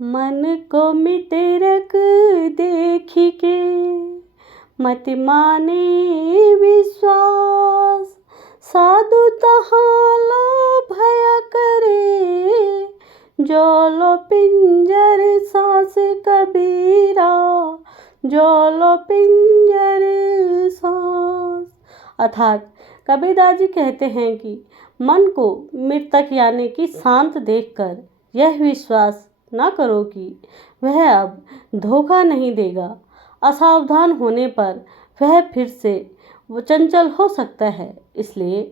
मन को मितरक देखी के मत माने विश्वास। साधु तहाँ लो भया करे, जो लो पिंजर सांस कबीरा, जो लो पिंजर सांस। अर्थात कबीरदास जी कहते हैं कि मन को मृतक यानी कि शांत देखकर यह विश्वास ना करो कि वह अब धोखा नहीं देगा। असावधान होने पर वह फिर से चंचल हो सकता है। इसलिए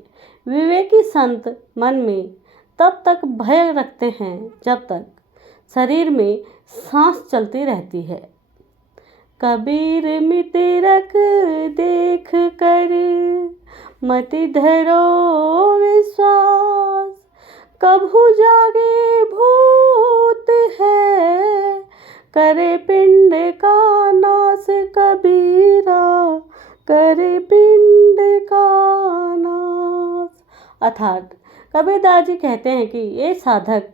विवेकी संत मन में तब तक भय रखते हैं जब तक शरीर में सांस चलती रहती है। कबीर मितरक देख कर मत धरो विश्वास। कभू जागे भूत है, करे पिंड का नाश कबीरा, करे पिंड का नाश। अर्थात कबीरदास जी कहते हैं कि ये साधक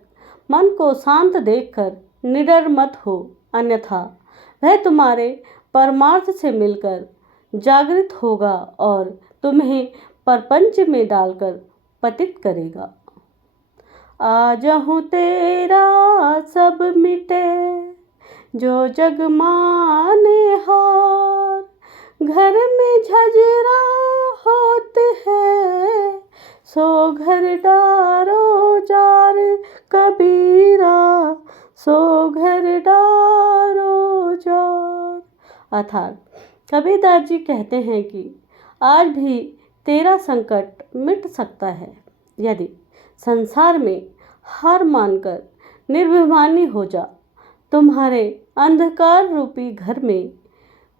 मन को शांत देखकर निडर मत हो, अन्यथा वह तुम्हारे परमार्थ से मिलकर जागृत होगा और तुम्हें परपंच में डालकर पतित करेगा। आजहूँ तेरा सब मिटे, जो जग माने हार। घर में झजरा होत है, सो घर डारो जार कबीरा, सो घर डारो जार। अर्थात कबीरदास जी कहते हैं कि आज भी तेरा संकट मिट सकता है यदि संसार में हार मानकर निर्भिमानी हो जा। तुम्हारे अंधकार रूपी घर में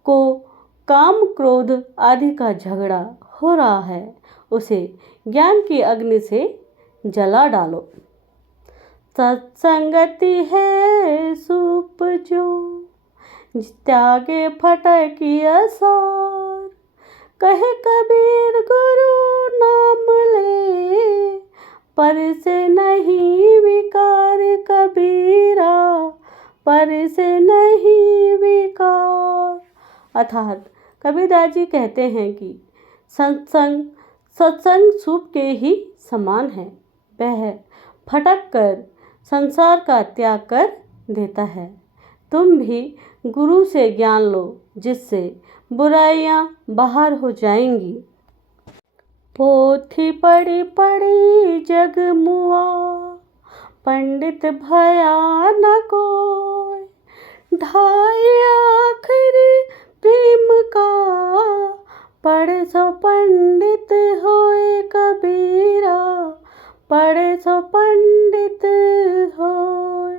को काम क्रोध आदि का झगड़ा हो रहा है, उसे ज्ञान की अग्नि से जला डालो। सत्संगति है सूप जो, त्यागे फटकी असार। कहे कबीर गुरु नाम ले, पर से नहीं विकार कबीरा, पर से नहीं विकार। अर्थात कबीरदास जी कहते हैं कि सत्संग सूप के ही समान है। वह फटक कर संसार का त्याग कर देता है। तुम भी गुरु से ज्ञान लो, जिससे बुराइयां बाहर हो जाएंगी। पोथी पढ़ी पढ़ी जग मुआ, पंडित भया न कोय। ढाई आखिर प्रेम का, पढ़े सो पंडित होए कबीरा, पढ़े सो पंडित होए।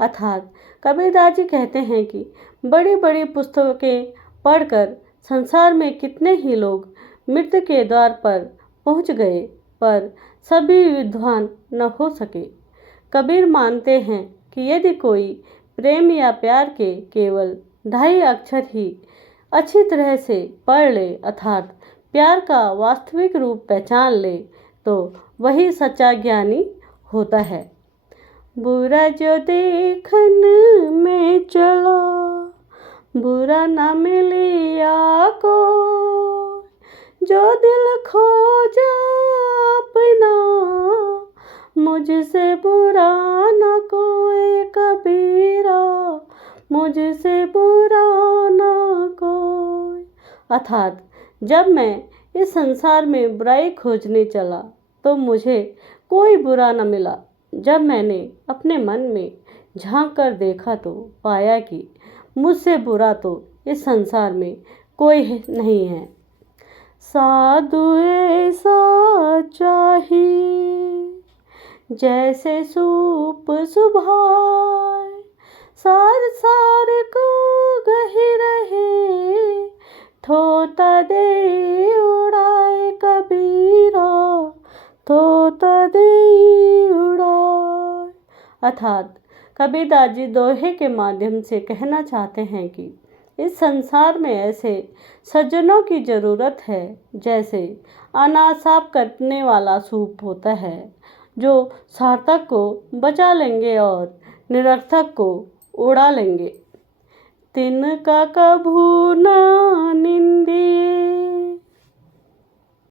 अर्थात कबीरदास जी कहते हैं कि बड़ी बड़ी पुस्तकें पढ़कर संसार में कितने ही लोग मृत्यु के द्वार पर पहुंच गए, पर सभी विद्वान न हो सके। कबीर मानते हैं कि यदि कोई प्रेम या प्यार के केवल 2.5 अक्षर ही अच्छी तरह से पढ़ ले, अर्थात प्यार का वास्तविक रूप पहचान ले, तो वही सच्चा ज्ञानी होता है। बुरा जो देखन में चला, बुरा न मिलिया को। जो दिल खोजा अपना, मुझसे बुरा न कोई कबीरा, मुझसे बुरा न कोई। अर्थात जब मैं इस संसार में बुराई खोजने चला तो मुझे कोई बुरा न मिला। जब मैंने अपने मन में झांक कर देखा तो पाया कि मुझसे बुरा तो इस संसार में कोई नहीं है। साधु ऐसा चाहिए, जैसे सूप सुभाए। सार सार को गही रहे, थोता दे उड़ाए कबीरा, थोता दे उड़ाए। अर्थात कबीरदास जी दोहे के माध्यम से कहना चाहते हैं कि इस संसार में ऐसे सज्जनों की ज़रूरत है जैसे अनाज साफ करने वाला सूप होता है, जो सार्थक को बचा लेंगे और निरर्थक को उड़ा लेंगे। तिनका कभू ना निंदिया